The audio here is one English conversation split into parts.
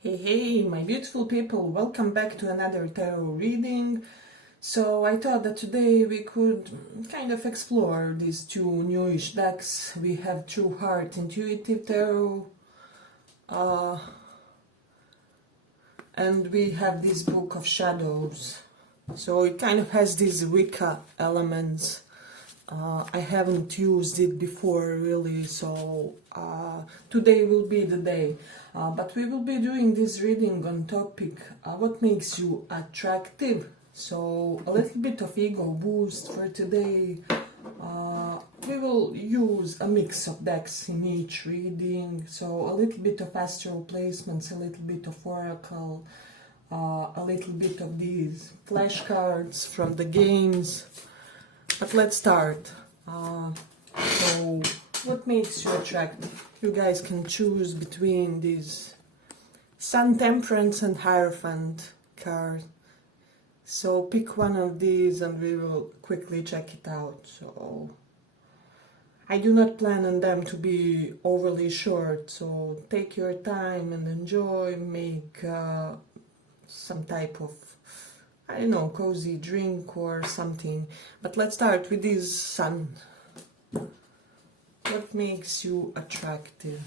Hey, my beautiful people, welcome back to another tarot reading. So I thought that today we could kind of explore these two newish decks. We have True Heart Intuitive Tarot, and we have this Book of Shadows. So it kind of has these Wicca elements. I haven't used it before really, so today will be the day. But we will be doing this reading on topic what makes you attractive. So a little bit of ego boost for today. We will use a mix of decks in each reading. So a little bit of astral placements, a little bit of oracle, a little bit of these flashcards from the games. But let's start. So, what makes you attractive? You guys can choose between these Sun, Temperance and Hierophant cards. So pick one of these and we will quickly check it out. So I do not plan on them to be overly short, so take your time and enjoy, make some type of, I don't know, cozy drink or something. But let's start with this Sun. What makes you attractive?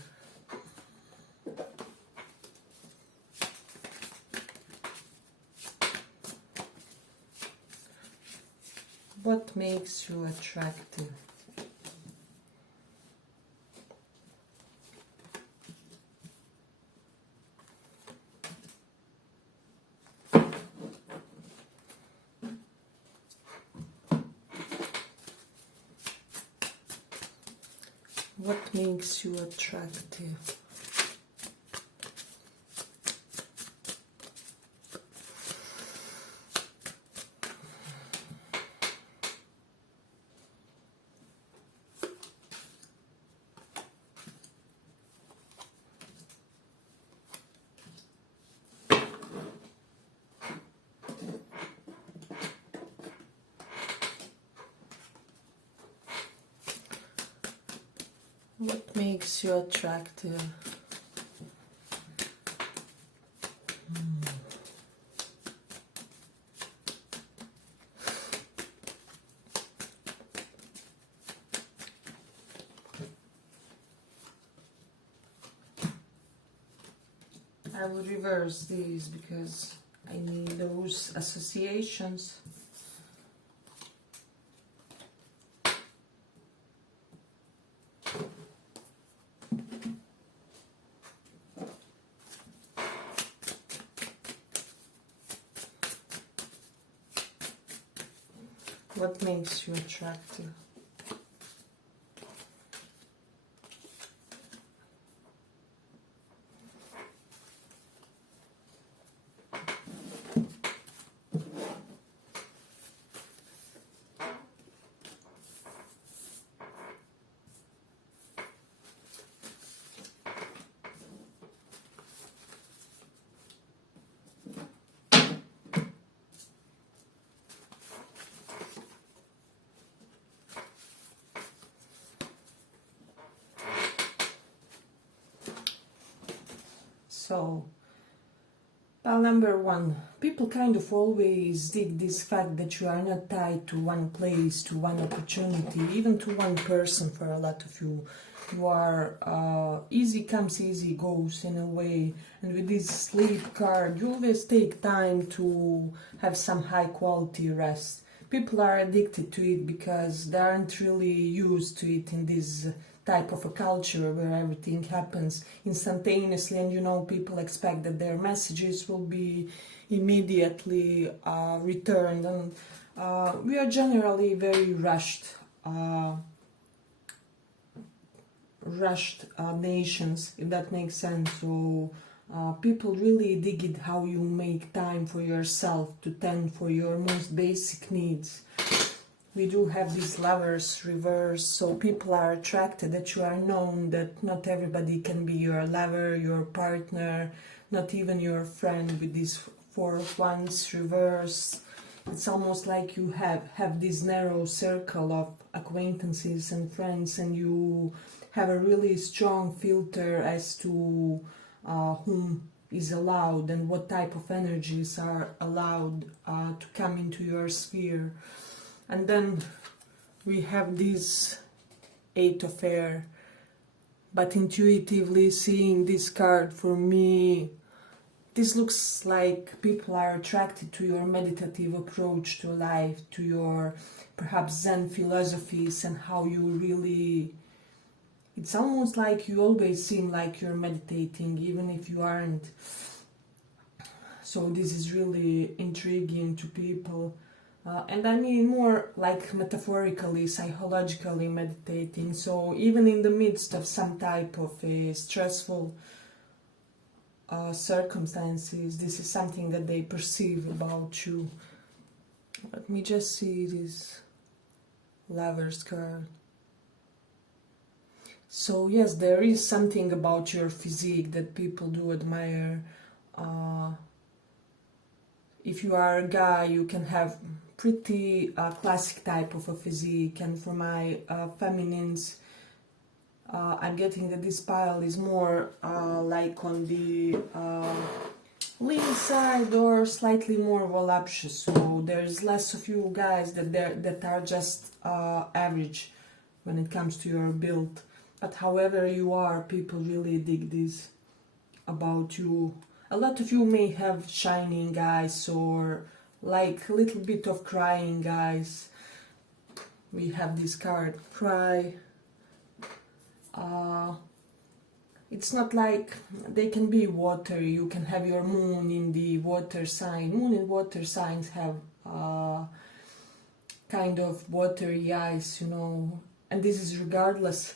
What makes you attractive? What makes you attractive? What makes you attractive? I will reverse these because I need those associations. What makes you attractive? So, pile number one, people kind of always dig this fact that you are not tied to one place, to one opportunity, even to one person for a lot of you. You are easy comes, easy goes in a way. And with this sleep card, you always take time to have some high quality rest. People are addicted to it because they aren't really used to it in this type of a culture where everything happens instantaneously, and people expect that their messages will be immediately returned, and we are generally very rushed nations, if that makes sense. So people really dig it how you make time for yourself to tend for your most basic needs. We do have these Lovers reverse, so people are attracted that you are known, that not everybody can be your lover, your partner, not even your friend. With this Four of Wands reverse, it's almost like you have this narrow circle of acquaintances and friends, and you have a really strong filter as to whom is allowed and what type of energies are allowed to come into your sphere. And then we have this Eight of Air, but intuitively seeing this card, for me this looks like people are attracted to your meditative approach to life, to your perhaps Zen philosophies, and how you really, it's almost like you always seem like you're meditating even if you aren't. So this is really intriguing to people. And I mean more like metaphorically, psychologically meditating. So even in the midst of some type of a stressful circumstances, this is something that they perceive about you. Let me just see this Lover's card. So yes, there is something about your physique that people do admire. If you are a guy, you can have pretty classic type of a physique, and for my feminines, I'm getting that this pile is more like on the lean side or slightly more voluptuous. So there's less of you guys that are just average when it comes to your build. But however you are, people really dig this about you. A lot of you may have shining eyes or like a little bit of crying eyes. We have this card, Cry. It's not like they can be watery. You can have your moon in the water sign. Moon and water signs have kind of watery eyes, you know, and this is regardless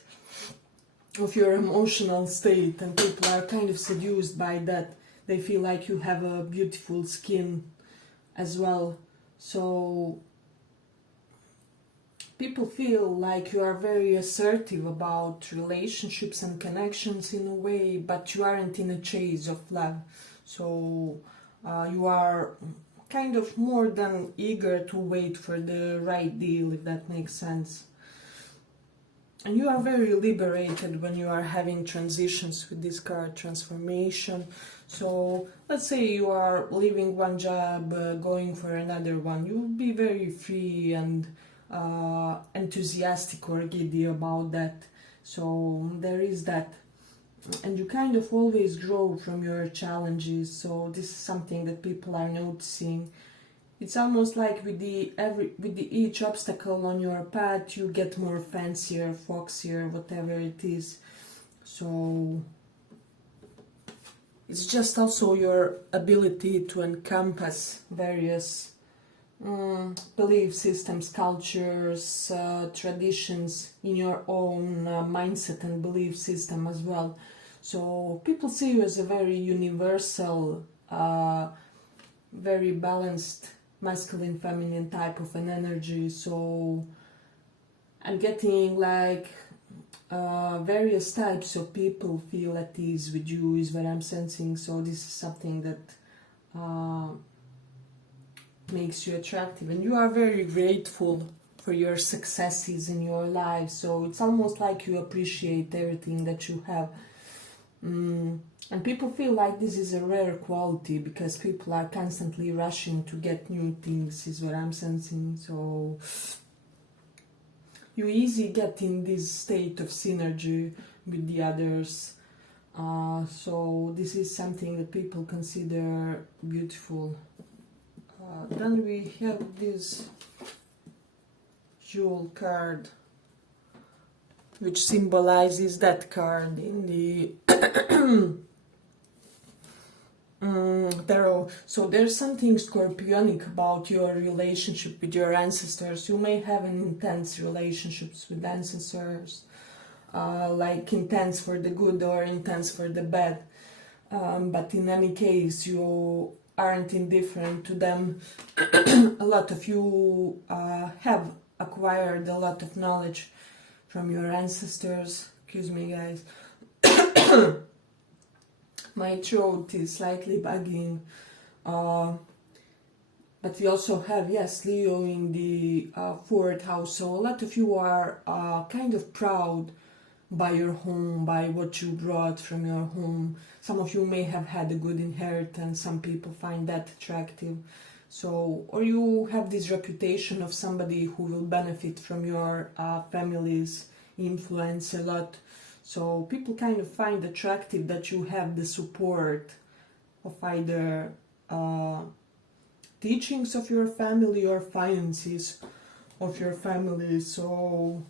of your emotional state, and people are kind of seduced by that. They feel like you have a beautiful skin as well. So people feel like you are very assertive about relationships and connections in a way, but you aren't in a chase of love. So you are kind of more than eager to wait for the right deal, if that makes sense. And you are very liberated when you are having transitions with this card, transformation. So let's say you are leaving one job, going for another one. You'll be very free and enthusiastic or giddy about that. So there is that. And you kind of always grow from your challenges. So this is something that people are noticing. It's almost like with each obstacle on your path, you get more fancier, foxier, whatever it is. So it's just also your ability to encompass various belief systems, cultures, traditions in your own mindset and belief system as well. So people see you as a very universal, very balanced masculine feminine type of an energy. So I'm getting like various types of people feel at ease with you is what I'm sensing. So this is something that makes you attractive, and you are very grateful for your successes in your life. So it's almost like you appreciate everything that you have. And people feel like this is a rare quality because people are constantly rushing to get new things, is what I'm sensing. So you easily get in this state of synergy with the others. So this is something that people consider beautiful. Then we have this jewel card, which symbolizes that card in the tarot. So there's something scorpionic about your relationship with your ancestors. You may have an intense relationships with ancestors, like intense for the good or intense for the bad. But in any case, you aren't indifferent to them. A lot of you have acquired a lot of knowledge from your ancestors. Excuse me, guys. My throat is slightly bugging. But we also have, yes, Leo in the 4th house. So a lot of you are kind of proud by your home, by what you brought from your home. Some of you may have had a good inheritance, some people find that attractive. So, or you have this reputation of somebody who will benefit from your family's influence a lot. So people kind of find attractive that you have the support of either teachings of your family or finances of your family. So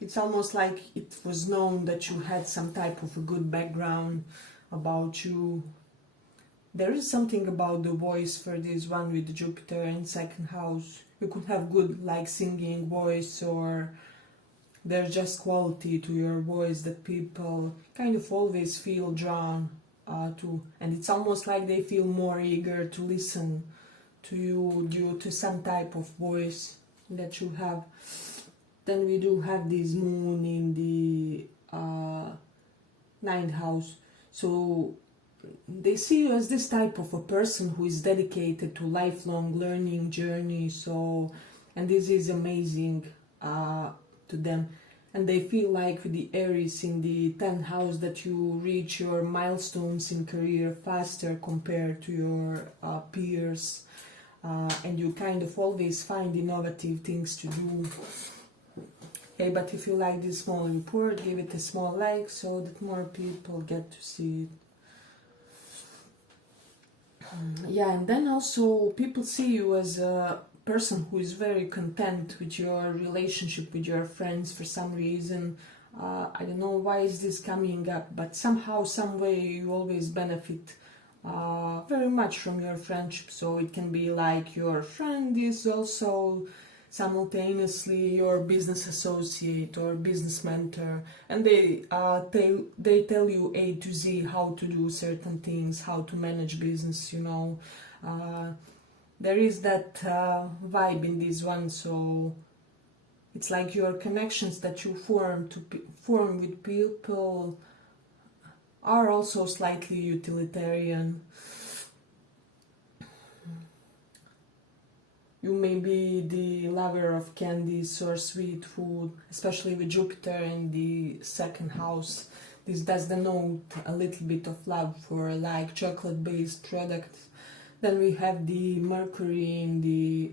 it's almost like it was known that you had some type of a good background about you. There is something about the voice for this one with Jupiter in second house. You could have good like singing voice, or there's just quality to your voice that people kind of always feel drawn to, and it's almost like they feel more eager to listen to you due to some type of voice that you have. Then we do have this moon in the ninth house, so they see you as this type of a person who is dedicated to lifelong learning journey. So, and this is amazing to them, and they feel like with the Aries in the 10th house that you reach your milestones in career faster compared to your peers, and you kind of always find innovative things to do. Okay, but if you like this small report, give it a small like so that more people get to see it. Yeah, and then also people see you as a person who is very content with your relationship with your friends for some reason. I don't know why is this coming up, but somehow, some way you always benefit very much from your friendship. So it can be like your friend is also simultaneously your business associate or business mentor, and they tell you A to Z how to do certain things, how to manage business, you know. There is that vibe in this one, so it's like your connections that you form with people are also slightly utilitarian. You may be the lover of candies or sweet food, especially with Jupiter in the second house. This does denote a little bit of love for like chocolate-based products. Then we have the Mercury in the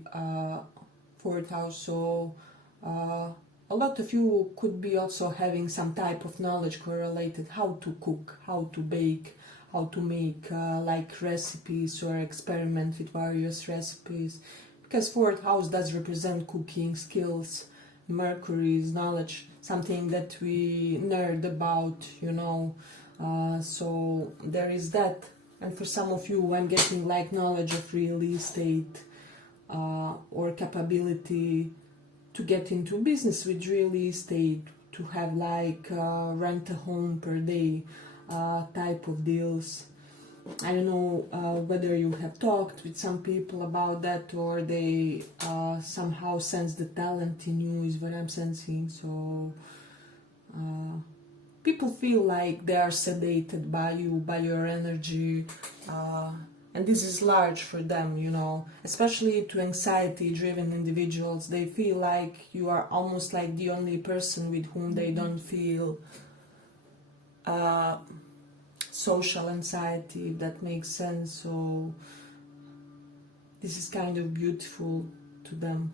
fourth house, so a lot of you could be also having some type of knowledge correlated how to cook, how to bake, how to make like recipes or experiment with various recipes. Because fourth house does represent cooking skills, Mercury is knowledge, something that we nerd about, you know. So there is that. And for some of you, I'm getting like knowledge of real estate or capability to get into business with real estate, to have like rent a home per day type of deals. I don't know whether you have talked with some people about that, or they somehow sense the talent in you, is what I'm sensing. So people feel like they are sedated by you, by your energy, and this is large for them, you know, especially to anxiety-driven individuals. They feel like you are almost like the only person with whom they don't feel social anxiety, if that makes sense. So this is kind of beautiful to them.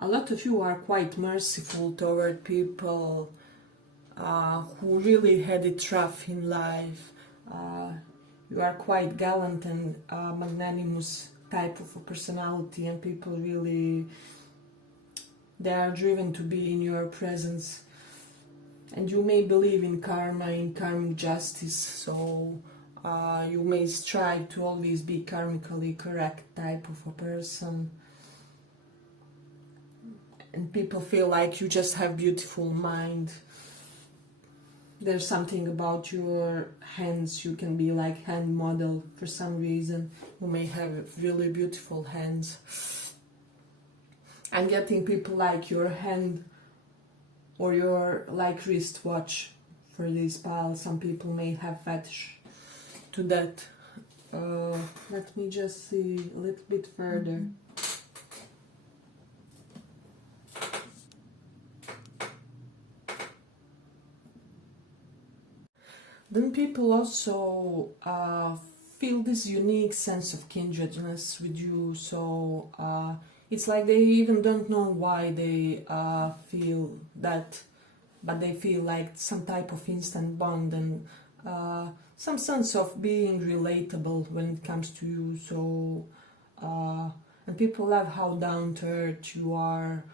A lot of you are quite merciful toward people who really had it rough in life. You are quite gallant and magnanimous type of a personality, and people really, they are driven to be in your presence. And you may believe in karma, in karmic justice, so you may strive to always be karmically correct type of a person. And people feel like you just have beautiful mind. There's something about your hands, you can be like hand model for some reason. You may have really beautiful hands. I'm getting people like your hand or your like wristwatch for this pile. Some people may have fetish to that. Let me just see a little bit further. Then people also feel this unique sense of kindredness with you, so it's like they even don't know why they feel that, but they feel like some type of instant bond and some sense of being relatable when it comes to you. So and people love how down to earth you are.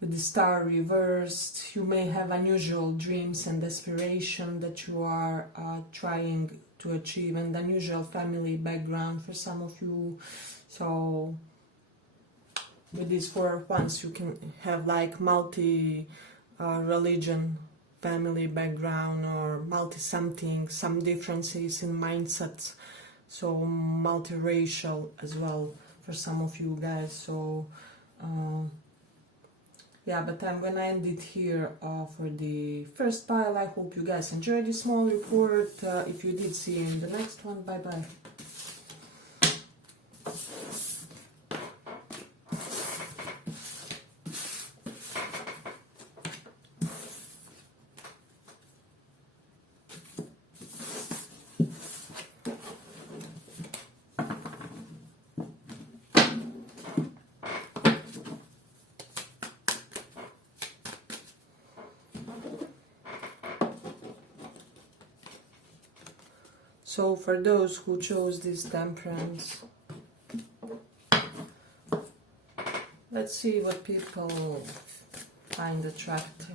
With the star reversed, you may have unusual dreams and aspiration that you are trying to achieve, and unusual family background for some of you. So with these 4 ones, you can have like multi religion family background, or multi something, some differences in mindsets, so multiracial as well for some of you guys. So yeah, but I'm gonna end it here for the first pile. I hope you guys enjoyed this small report. If you did, see you in the next one. Bye bye. So for those who chose this temperance, let's see what people find attractive.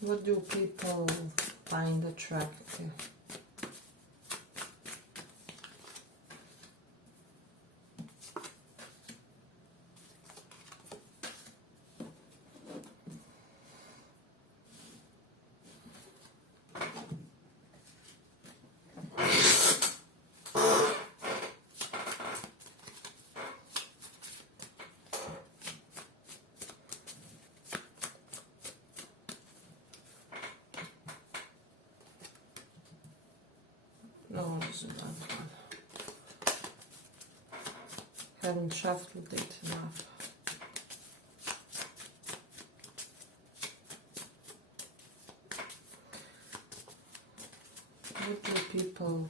What do people find attractive? No, this is not one. Haven't shuffled it enough. What do people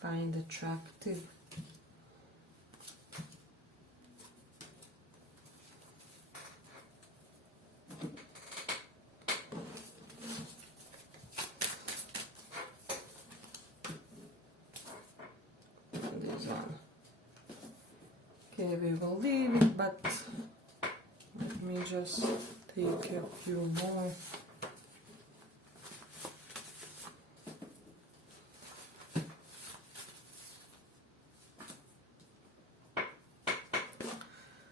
find attractive? Okay, we will leave it, but let me just take a few more.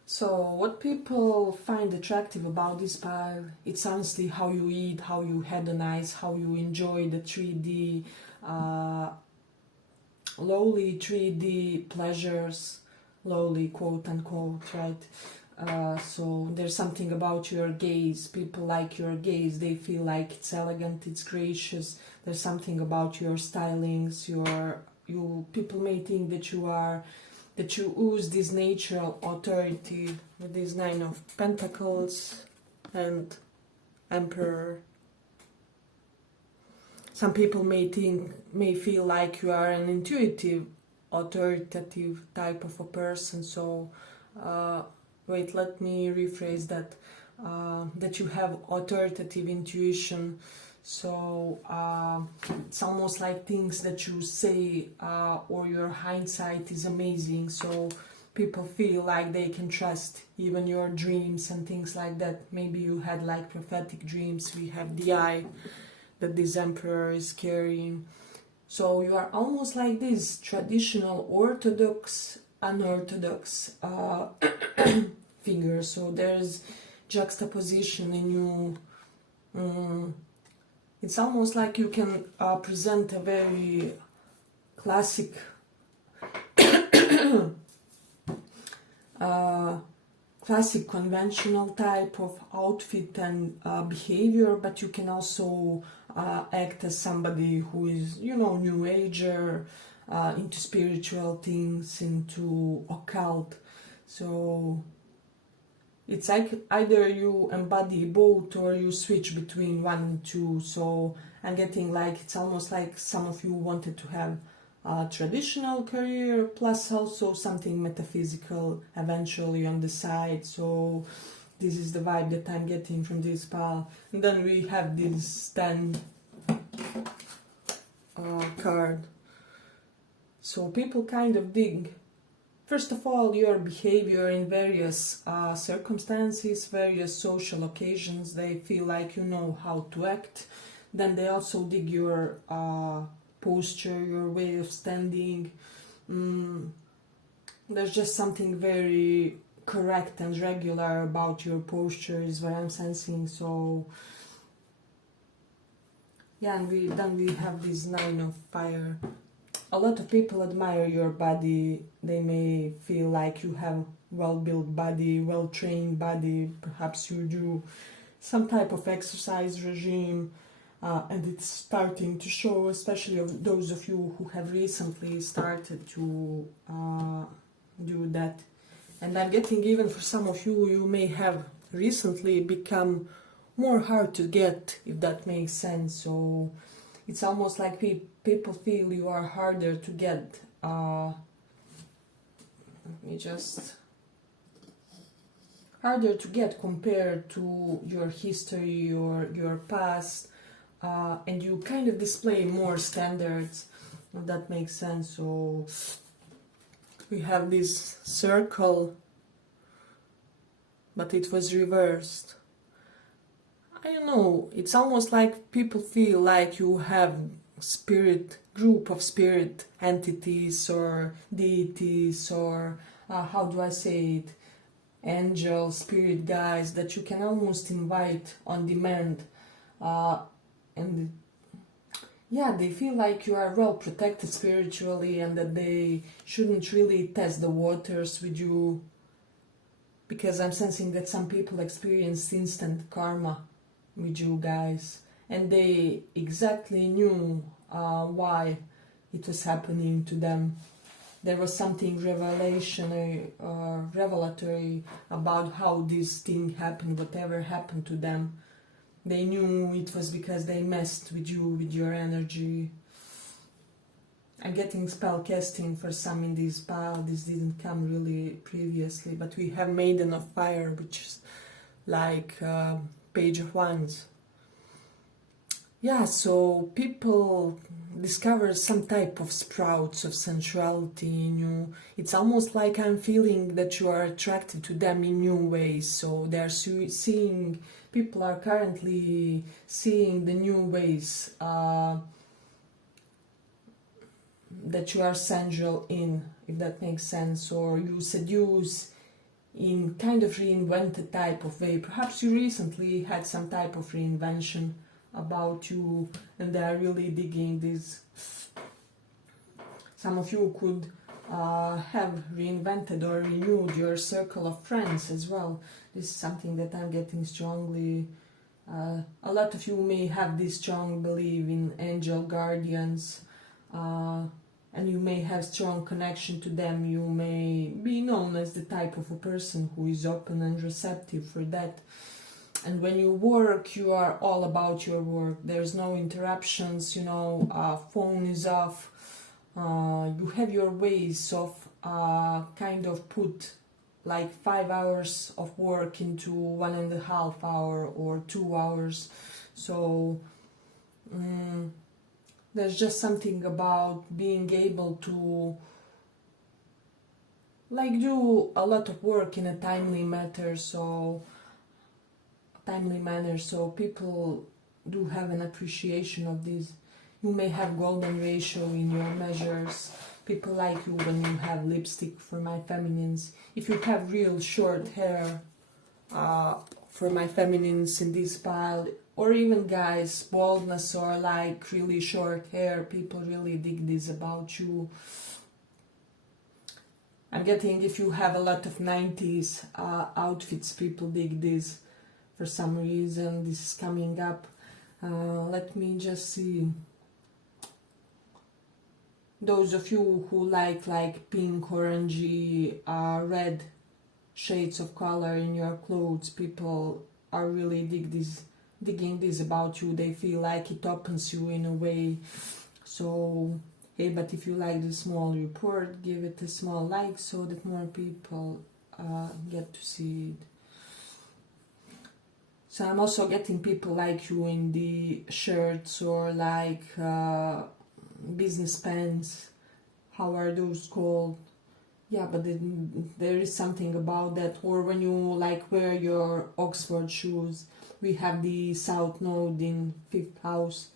So what people find attractive about this pile, it's honestly how you eat, how you hedonize, how you enjoy the 3D, lowly 3D pleasures, lowly quote unquote, right? So there's something about your gaze. People like your gaze. They feel like it's elegant, it's gracious. There's something about your stylings. People may think that you ooze this natural authority with this 9 of Pentacles and Emperor. Some people may feel like you are an intuitive, authoritative type of a person. So wait, let me rephrase that. That you have authoritative intuition. So it's almost like things that you say or your hindsight is amazing. So people feel like they can trust even your dreams and things like that. Maybe you had like prophetic dreams. We have the eye that this emperor is carrying. So you are almost like this traditional orthodox, unorthodox figure. So there's juxtaposition in you. It's almost like you can present a very classic classic conventional type of outfit and behavior, but you can also act as somebody who is, you know, new ager, into spiritual things, into occult. So it's like either you embody both or you switch between one and two. So I'm getting like it's almost like some of you wanted to have a traditional career plus also something metaphysical eventually on the side. So this is the vibe that I'm getting from this pile. And then we have this 10 card. So people kind of dig, first of all, your behavior in various circumstances, various social occasions. They feel like you know how to act. Then they also dig your posture, your way of standing. There's just something very correct and regular about your posture is what I'm sensing. So yeah, and then we have this 9 of fire. A lot of people admire your body. They may feel like you have well-built body, well-trained body. Perhaps you do some type of exercise regime. And it's starting to show, especially of those of you who have recently started to do that. And I'm getting even for some of you, you may have recently become more hard to get, if that makes sense. So it's almost like people feel you are harder to get. Let me just... harder to get compared to your history or your past. And you kind of display more standards, if that makes sense. So we have this circle, but it was reversed. I don't know, it's almost like people feel like you have group of spirit entities or deities or how do I say it, angel, spirit guides that you can almost invite on demand. And yeah, they feel like you are well protected spiritually and that they shouldn't really test the waters with you, because I'm sensing that some people experience instant karma with you guys and they exactly knew why it was happening to them. There was something revelatory about how this thing happened, whatever happened to them. They knew it was because they messed with you, with your energy. I'm getting spell casting for some in this pile. This didn't come really previously, but we have Maiden of Fire, which is like Page of Wands. Yeah, so people discover some type of sprouts of sensuality in you. It's almost like I'm feeling that you are attracted to them in new ways. So they're seeing... people are currently seeing the new ways that you are sensual in, if that makes sense, or you seduce in kind of reinvented type of way. Perhaps you recently had some type of reinvention about you and they are really digging this. Some of you could have reinvented or renewed your circle of friends as well. This is something that I'm getting strongly. A lot of you may have this strong belief in angel guardians, and you may have strong connection to them. You may be known as the type of a person who is open and receptive for that. And when you work, you are all about your work. There's no interruptions, you know, phone is off. You have your ways of kind of put like 5 hours of work into 1.5 hours or 2 hours. So there's just something about being able to, like do a lot of work in a timely manner, so people do have an appreciation of this. You may have golden ratio in your measures. People like you when you have lipstick, for my feminines. If you have real short hair, for my feminines in this pile, or even guys, baldness or like really short hair, people really dig this about you. I'm getting if you have a lot of 90s outfits, people dig this for some reason. This is coming up. Let me just see. Those of you who like pink, orangey, red shades of color in your clothes, people are really digging this about you. They feel like it opens you in a way. So hey, but if you like the small report, give it a small like so that more people get to see it. So I'm also getting people like you in the shirts or like business pants. How are those called? Yeah, but there is something about that. Or when you like wear your Oxford shoes, we have the South Node in 5th house.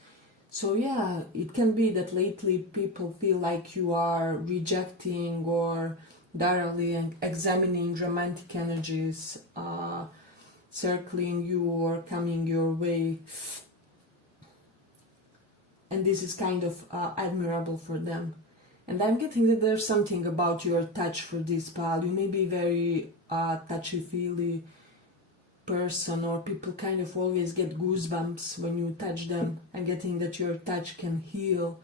So yeah, it can be that lately people feel like you are rejecting or thoroughly examining romantic energies circling you or coming your way. And this is kind of admirable for them. And I'm getting that there's something about your touch for this pal. You may be very touchy-feely person, or people kind of always get goosebumps when you touch them. I'm getting that your touch can heal,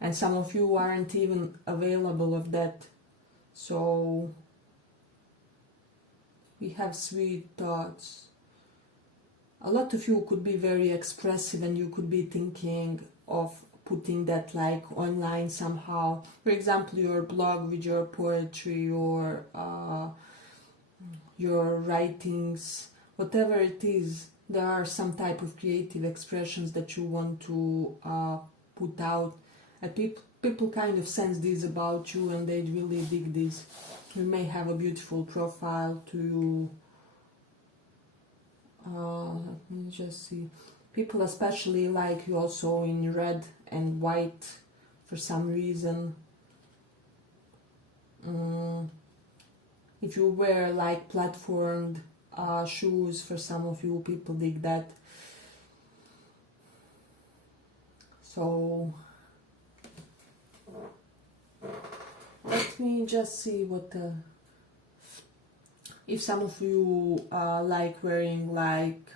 and some of you aren't even available of that. So we have sweet thoughts. A lot of you could be very expressive, and you could be thinking of putting that like online somehow. For example, your blog with your poetry or your writings, whatever it is, there are some type of creative expressions that you want to put out, and people kind of sense this about you and they really dig this. You may have a beautiful profile to let me just see. People especially like you also in red and white for some reason. If you wear like platformed shoes, for some of you, people dig that. So let me just see what if some of you like wearing like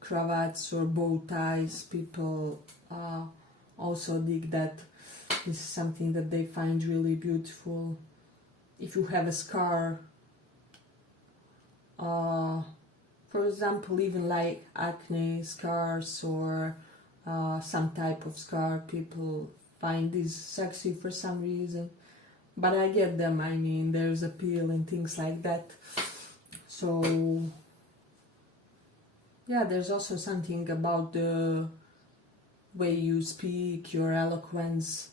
cravats or bow ties, people also dig that. This is something that they find really beautiful. If you have a scar, for example, even like acne scars or some type of scar, people find this sexy for some reason. But I get them, I mean, there's appeal and things like that. So yeah, there's also something about the way you speak, your eloquence,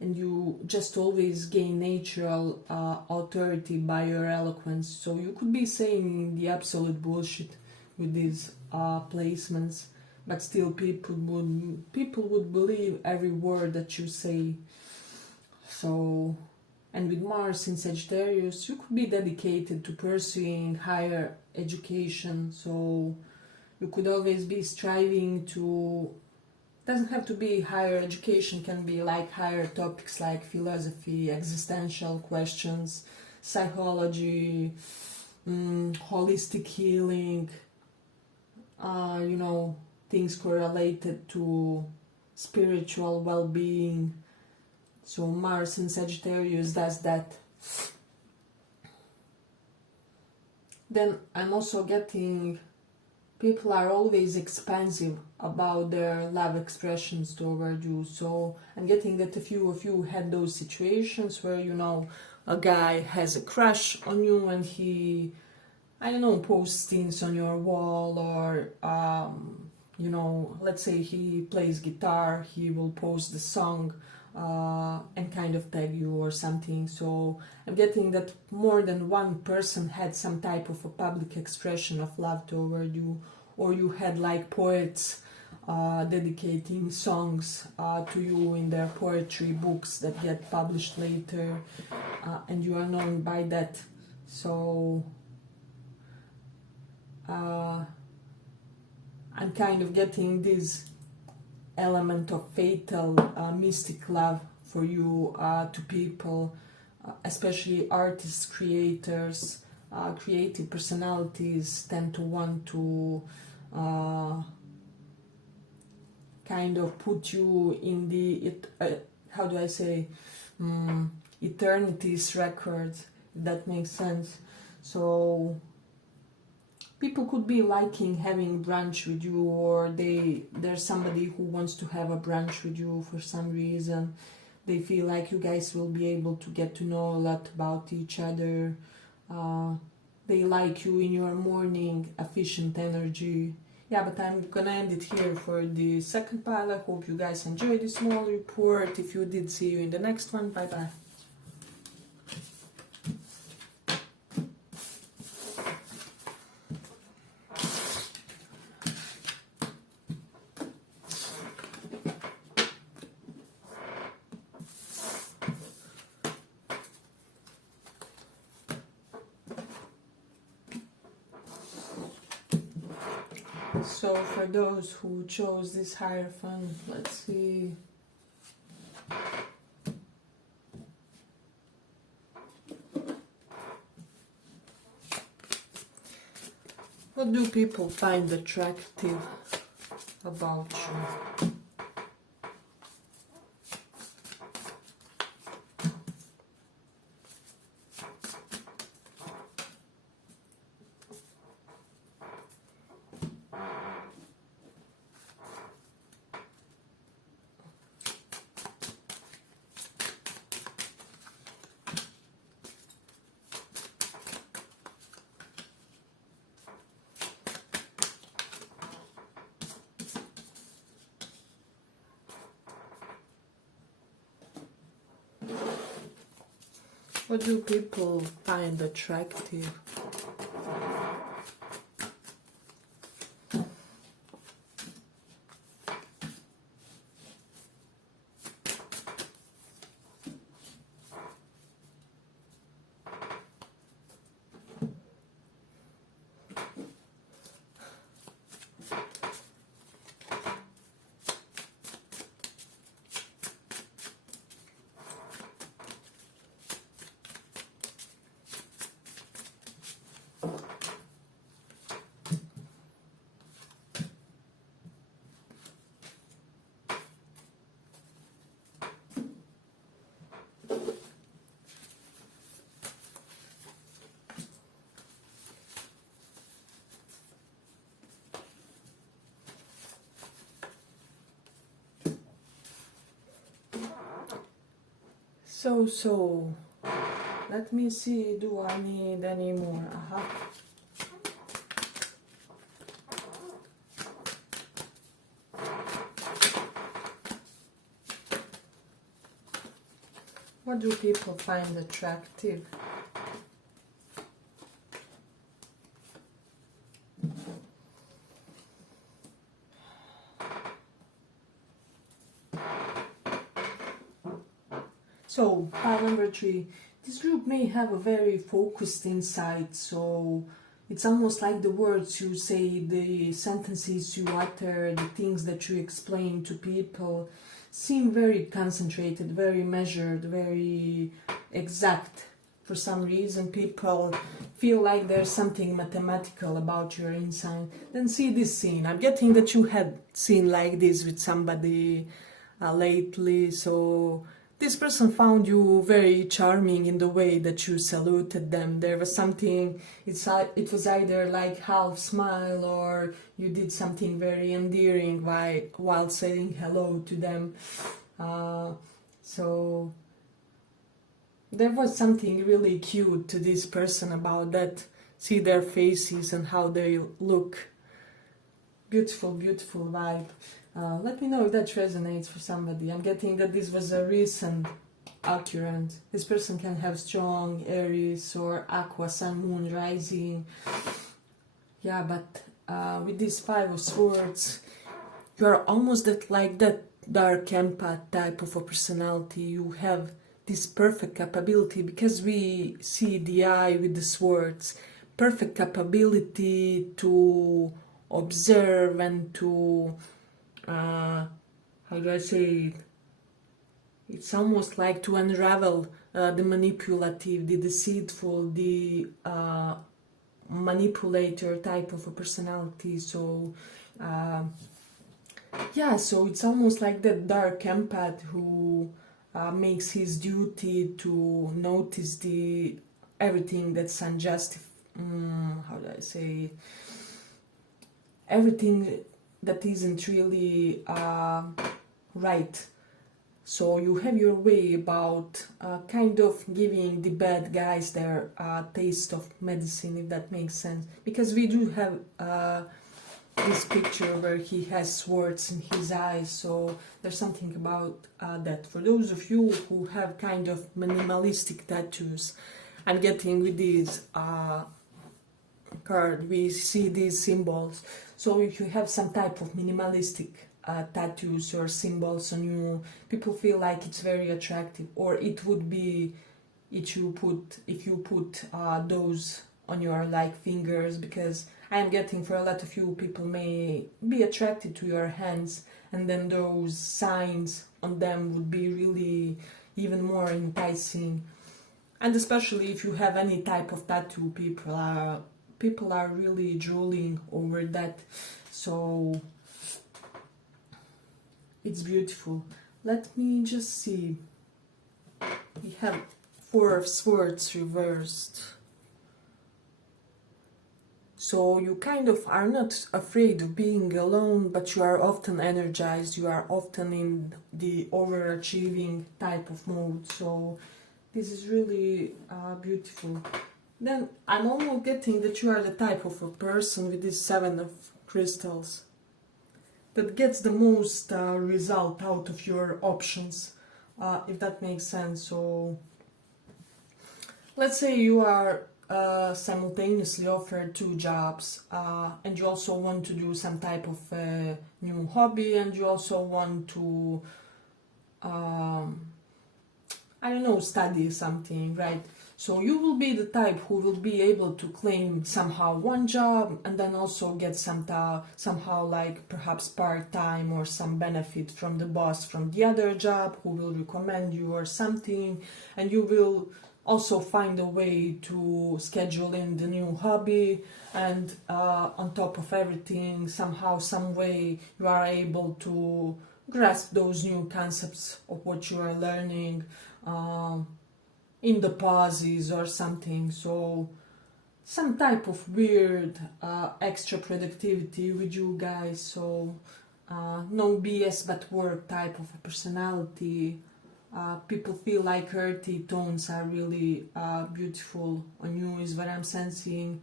and you just always gain natural authority by your eloquence. So you could be saying the absolute bullshit with these placements, but still people would believe every word that you say. So, and with Mars in Sagittarius, you could be dedicated to pursuing higher education. So you could always be striving to, doesn't have to be higher education, can be like higher topics like philosophy, existential questions, psychology, holistic healing, you know, things correlated to spiritual well-being. So Mars in Sagittarius does that. Then I'm also getting people are always expansive about their love expressions toward you. So I'm getting that a few of you had those situations where, you know, a guy has a crush on you and he, I don't know, posts things on your wall, or you know, let's say he plays guitar, he will post the song and kind of tag you or something. So I'm getting that more than one person had some type of a public expression of love toward you, or you had like poets dedicating songs to you in their poetry books that get published later, and you are known by that. So I'm kind of getting this element of fatal mystic love for you to people, especially artists, creators, creative personalities tend to want to kind of put you in the how do I say, eternity's record, if that makes sense. So people could be liking having brunch with you, or there's somebody who wants to have a brunch with you for some reason. They feel like you guys will be able to get to know a lot about each other. They like you in your morning efficient energy. Yeah, but I'm gonna end it here for the second pile. I hope you guys enjoyed this small report. If you did, see you in the next one. Bye bye. So for those who chose this Hierophant, let's see. What do people find attractive about you? What do people find attractive? So, let me see, do I need any more? What do people find attractive? So, pile number 3. This group may have a very focused insight, so it's almost like the words you say, the sentences you utter, the things that you explain to people seem very concentrated, very measured, very exact. For some reason, people feel like there's something mathematical about your insight. Then see this scene. I'm getting that you had seen like this with somebody lately, so this person found you very charming in the way that you saluted them. There was something, it was either like half smile, or you did something very endearing while saying hello to them. So there was something really cute to this person about that. See their faces and how they look. Beautiful, beautiful vibe. Let me know if that resonates for somebody. I'm getting that this was a recent occurrence. This person can have strong Aries or Aqua, Sun, Moon, Rising. Yeah, but with this Five of Swords, you are almost like that dark empath type of a personality. You have this perfect capability, because we see the eye with the swords, perfect capability to observe and to, how do I say it? It's almost like to unravel the manipulative, the deceitful, the manipulator type of a personality. So yeah, so it's almost like that dark empath who makes his duty to notice the everything that's unjust. How do I say it? Everything that isn't really right. So you have your way about kind of giving the bad guys their taste of medicine, if that makes sense. Because we do have this picture where he has swords in his eyes, so there's something about that. For those of you who have kind of minimalistic tattoos, I'm getting with these card, we see these symbols. So if you have some type of minimalistic tattoos or symbols on you, people feel like it's very attractive, or it would be if you put those on your like fingers, because I am getting for a lot of you, people may be attracted to your hands, and then those signs on them would be really even more enticing. And especially if you have any type of tattoo, people are really drooling over that. So it's beautiful. Let me just see. We have Four of Swords reversed. So you kind of are not afraid of being alone, but you are often energized. You are often in the overachieving type of mode. So this is really beautiful. Then I'm almost getting that you are the type of a person with this Seven of Crystals that gets the most result out of your options, if that makes sense. So let's say you are simultaneously offered two jobs, and you also want to do some type of new hobby, and you also want to I don't know, study something, right? So you will be the type who will be able to claim somehow one job, and then also get somehow like perhaps part-time or some benefit from the boss from the other job, who will recommend you or something, and you will also find a way to schedule in the new hobby, and on top of everything, somehow, some way, you are able to grasp those new concepts of what you are learning in the pauses or something. So some type of weird extra productivity with you guys. So no BS but work type of a personality. People feel like earthy tones are really beautiful on you, is what I'm sensing.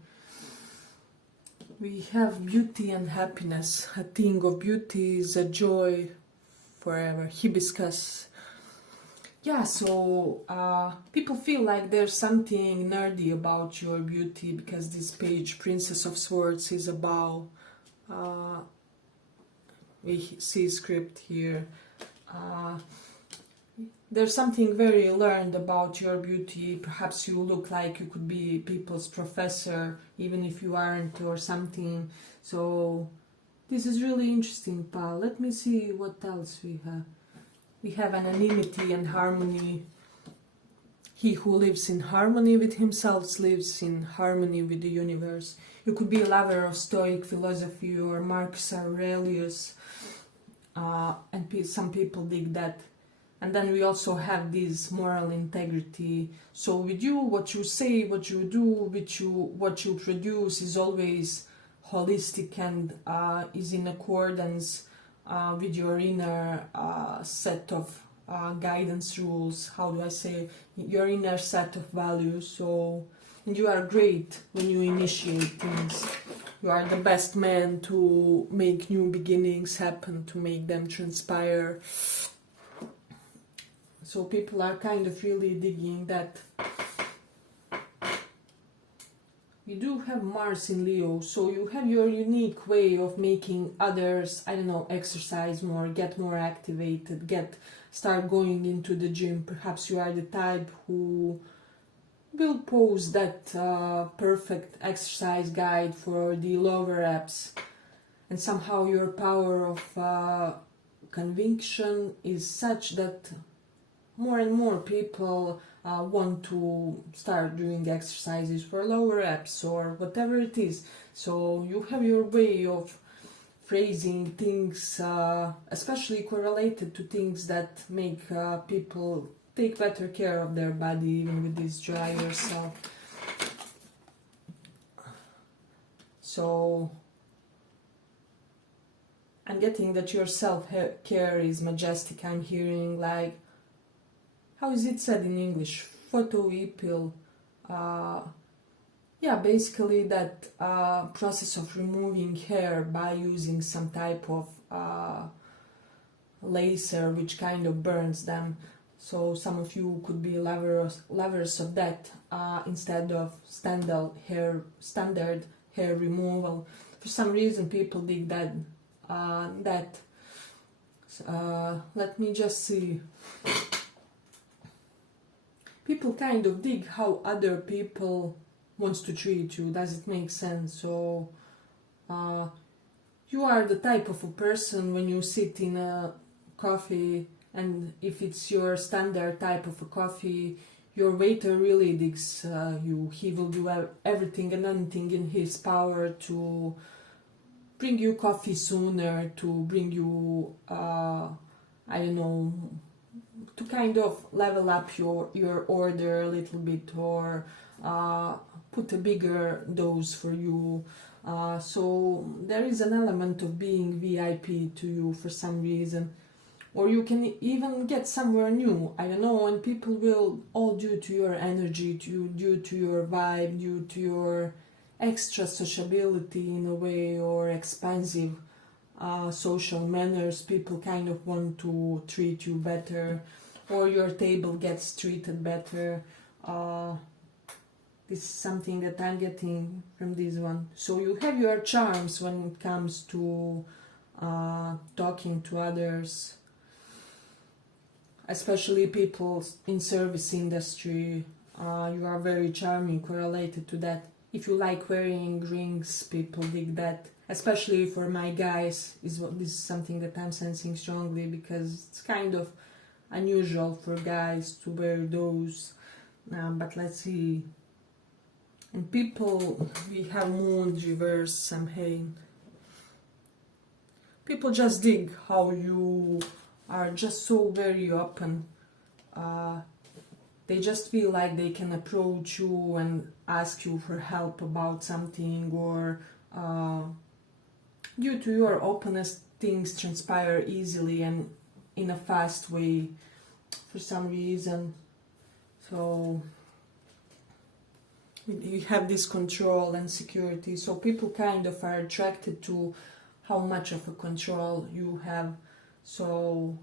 We have beauty and happiness. A thing of beauty is a joy forever. Hibiscus. Yeah, so people feel like there's something nerdy about your beauty, because this page, Princess of Swords, is about, we see script here, there's something very learned about your beauty. Perhaps you look like you could be people's professor, even if you aren't, or something. So this is really interesting, pal. Let me see what else we have. We have anonymity and harmony. He who lives in harmony with himself lives in harmony with the universe. You could be a lover of Stoic philosophy or Marcus Aurelius, and some people dig that. And then we also have this moral integrity. So with you, what you say, what you do, what you produce is always holistic and is in accordance with your inner set of guidance rules. How do I say? Your inner set of values. So, and you are great when you initiate things. you are the best man to make new beginnings happen, to make them transpire. So people are kind of really digging that. You do have Mars in Leo, so you have your unique way of making others, I don't know, exercise more, get more activated, start going into the gym. Perhaps you are the type who will post that perfect exercise guide for the lower abs, and somehow your power of conviction is such that more and more people want to start doing exercises for lower abs or whatever it is. So you have your way of phrasing things, especially correlated to things that make people take better care of their body, even with this drier self. So I'm getting that your self-care is majestic. I'm hearing like, how is it said in English? Photoepil. Yeah, basically that process of removing hair by using some type of laser which kind of burns them. So some of you could be lovers of that instead of standard hair removal. For some reason people dig that. Let me just see. People kind of dig how other people wants to treat you. Does it make sense? So you are the type of a person when you sit in a coffee, and if it's your standard type of a coffee, your waiter really digs you. He will do everything and anything in his power to bring you coffee sooner, to bring you I don't know, to kind of level up your order a little bit, or put a bigger dose for you. So there is an element of being VIP to you for some reason. Or you can even get somewhere new, I don't know, and people will, all due to your energy, due to your vibe, due to your extra sociability in a way, or expansive social manners, people kind of want to treat you better, or your table gets treated better. This is something that I'm getting from this one. So you have your charms when it comes to talking to others, especially people in service industry. You are very charming, correlated to that. If you like wearing rings, people dig that. Especially for my guys, this is something that I'm sensing strongly, because it's kind of unusual for guys to wear those. But let's see. And people, we have moon reverse Samhain. People just dig how you are just so very open. They just feel like they can approach you and ask you for help about something, or due to your openness, things transpire easily and in a fast way for some reason. So you have this control and security, so people kind of are attracted to how much of a control you have. So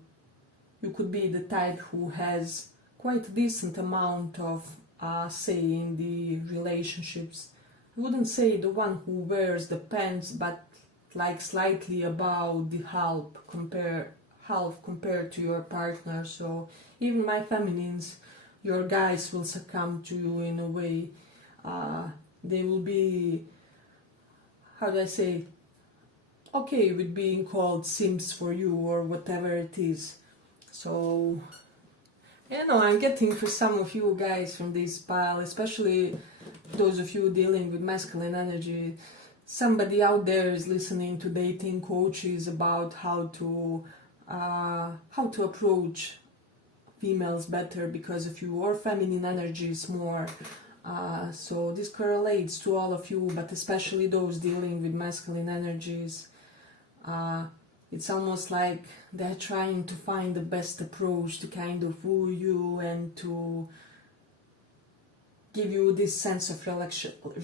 you could be the type who has quite a decent amount of say in the relationships. I wouldn't say the one who wears the pants, but like slightly above the half compared to your partner. So even my feminines, your guys will succumb to you in a way. They will be, how do I say, okay with being called simps for you or whatever it is. So, you know, I'm getting for some of you guys from this pile, especially those of you dealing with masculine energy, somebody out there is listening to dating coaches about how to approach females better because of you, or feminine energy is more. So this correlates to all of you, but especially those dealing with masculine energies. It's almost like they're trying to find the best approach to kind of woo you and to give you this sense of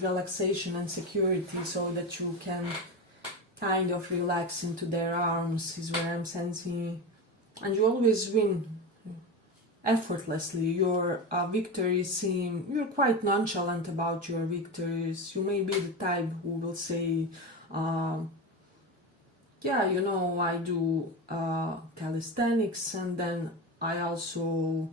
relaxation and security, so that you can kind of relax into their arms, is what I'm sensing. And you always win effortlessly. Your victories seem, you're quite nonchalant about your victories. You may be the type who will say, yeah, you know, I do calisthenics, and then I also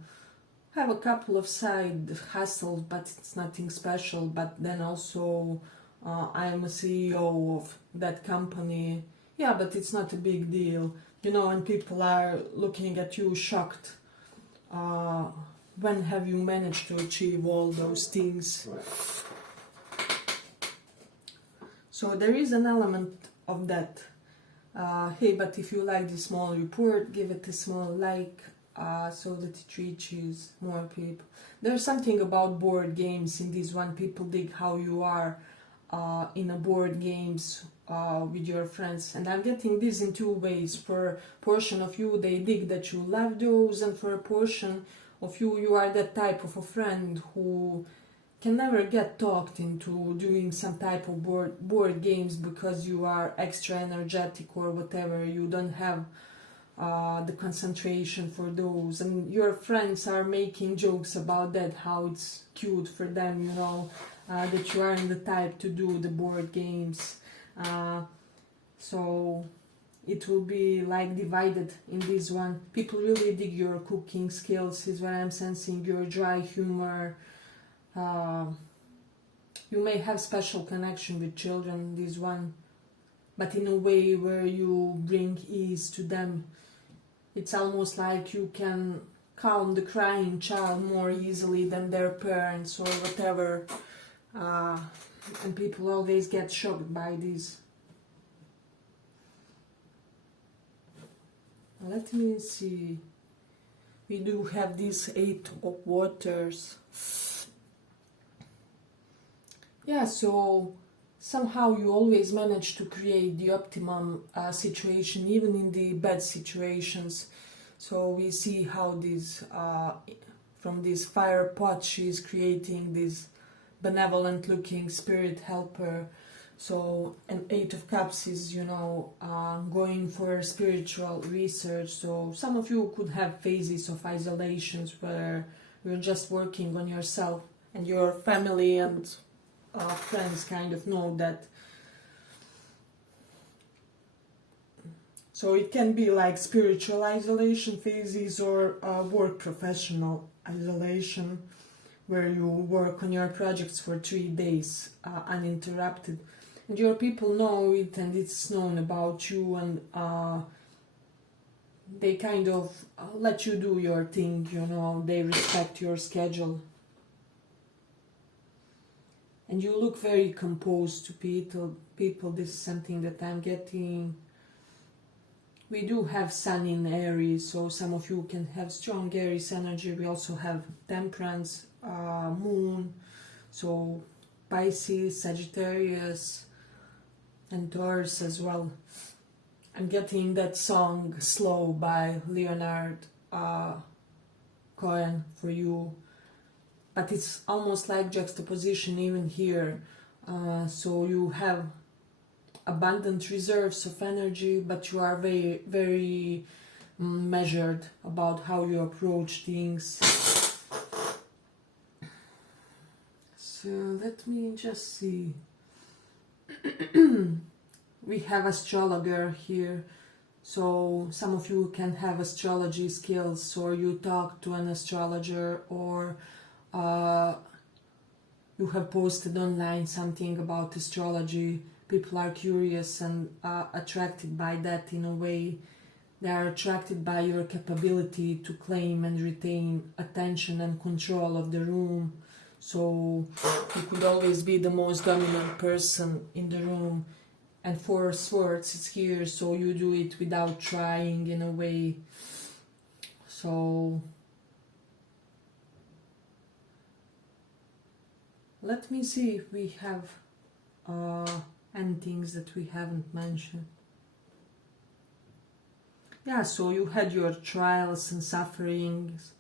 have a couple of side hustles, but it's nothing special. But then also I am a CEO of that company. Yeah, but it's not a big deal. You know, and people are looking at you shocked. When have you managed to achieve all those things? So there is an element of that. Hey, but if you like this small report, give it a small like, so that it reaches more people. There's something about board games in this one. People dig how you are in a board games with your friends, and I'm getting this in two ways. For a portion of you, they dig that you love those, and for a portion of you, you are that type of a friend who can never get talked into doing some type of board games because you are extra energetic or whatever. You don't have the concentration for those, and your friends are making jokes about that, how it's cute for them, you know, that you aren't the type to do the board games. So it will be like divided in this one. People really dig your cooking skills, is what I'm sensing, your dry humor. You may have special connection with children, this one, but in a way where you bring ease to them. It's almost like you can calm the crying child more easily than their parents or whatever. And people always get shocked by this. Let me see. We do have this 8 of waters. Yeah, so somehow you always manage to create the optimum situation, even in the bad situations. So we see how this, from this fire pot, she is creating this benevolent looking spirit helper. So an 8 of Cups is, you know, going for spiritual research. So some of you could have phases of isolations where you're just working on yourself, and your family and friends kind of know that. So it can be like spiritual isolation phases or work professional isolation, where you work on your projects for 3 days uninterrupted. And your people know it, and it's known about you, and they kind of let you do your thing, you know, they respect your schedule. And you look very composed to people. This is something that I'm getting. We do have Sun in Aries, so some of you can have strong Aries energy. We also have Temperance, Moon, so Pisces, Sagittarius, and Taurus as well. I'm getting that song Slow by Leonard Cohen for you. But it's almost like juxtaposition even here. So you have abundant reserves of energy, but you are very, very measured about how you approach things. So let me just see. We have astrologer here. So some of you can have astrology skills, or you talk to an astrologer, or you have posted online something about astrology. People are curious and attracted by that in a way. They are attracted by your capability to claim and retain attention and control of the room. So you could always be the most dominant person in the room. And 4 of Swords is here, so you do it without trying in a way. So let me see if we have any things that we haven't mentioned. Yeah, so you had your trials and sufferings,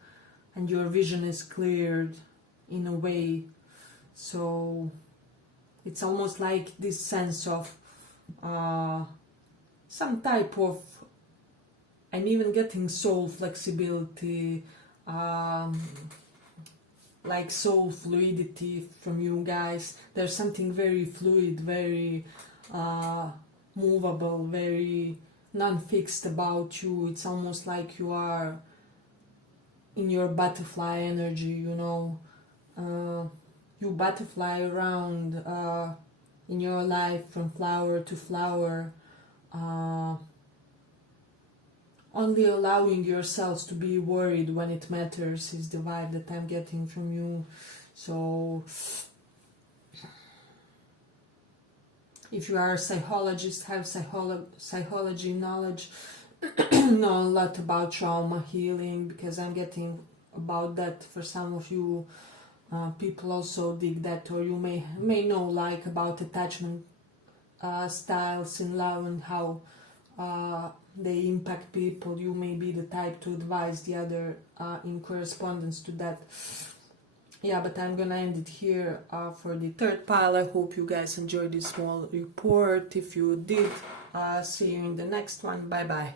and your vision is cleared in a way. So it's almost like this sense of some type of, I'm even getting soul flexibility, like soul fluidity from you guys. There's something very fluid, very movable, very non-fixed about you. It's almost like you are in your butterfly energy, you know. You butterfly around in your life from flower to flower, only allowing yourselves to be worried when it matters is the vibe that I'm getting from you. So if you are a psychologist, have psychology knowledge, know a lot about trauma healing, because I'm getting about that for some of you. People also dig that, or you may know like about attachment styles in love and how they impact people. You may be the type to advise the other in correspondence to that. Yeah, but I'm gonna end it here for the third pile. I hope you guys enjoyed this small report. If you did, see you in the next one. Bye bye.